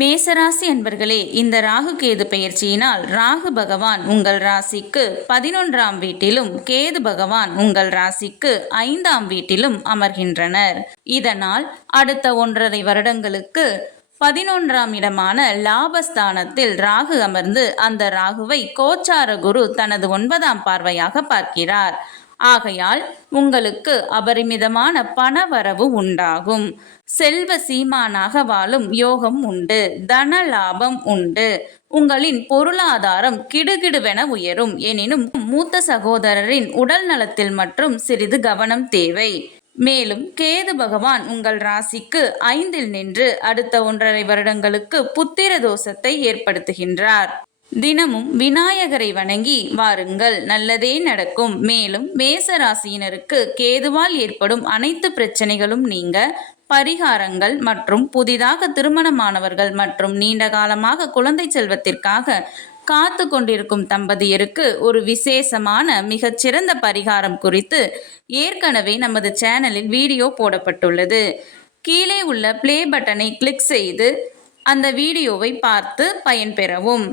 மேசராசி அன்பர்களே, இந்த ராகு கேது பெயர்ச்சியினால் ராகு பகவான் உங்கள் ராசிக்கு 11ஆம் வீட்டிலும் கேது பகவான் உங்கள் ராசிக்கு 5ஆம் வீட்டிலும் அமர்கின்றனர். இதனால் அடுத்த 1.5 வருடங்களுக்கு 11ஆம் இடமான லாபஸ்தானத்தில் ராகு அமர்ந்து அந்த ராகுவை கோச்சார குரு தனது 9ஆம் பார்வையாக பார்க்கிறார். ஆகையால் உங்களுக்கு அபரிமிதமான பண வரவு உண்டாகும். செல்வ சீமானாக வாழும் யோகம் உண்டு. தன லாபம் உண்டு. உங்களின் பொருளாதாரம் கிடுகிடுவென உயரும். எனினும் மூத்த சகோதரரின் உடல் நலத்தில் மற்றும் சிறிது கவனம் தேவை. மேலும் கேது பகவான் உங்கள் ராசிக்கு 5இல் நின்று அடுத்த 1.5 வருடங்களுக்கு புத்திர தோஷத்தை ஏற்படுத்துகின்றார். தினமும் விநாயகரை வணங்கி வாருங்கள், நல்லதே நடக்கும். மேலும் மேச ராசியினருக்கு கேதுவால் ஏற்படும் அனைத்து பிரச்சனைகளும் நீங்க பரிகாரங்கள் மற்றும் புதிதாக திருமணமானவர்கள் மற்றும் நீண்ட காலமாக குழந்தை செல்வத்திற்காக காத்து கொண்டிருக்கும் தம்பதியருக்கு ஒரு விசேஷமான மிகச்சிறந்த பரிகாரம் குறித்து ஏற்கனவே நமது சேனலில் வீடியோ போடப்பட்டுள்ளது. கீழே உள்ள பிளே பட்டனை கிளிக் செய்து அந்த வீடியோவை பார்த்து பயன்பெறவும்.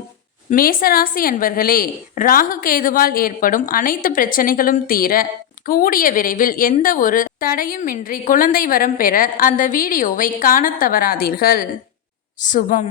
மேசராசி அன்பர்களே, ராகு கேதுவால் ஏற்படும் அனைத்து பிரச்சனைகளும் தீர கூடிய விரைவில் எந்த ஒரு தடையுமின்றி குழந்தை வரம் பெற அந்த வீடியோவை காணத் தவறாதீர்கள். சுபம்.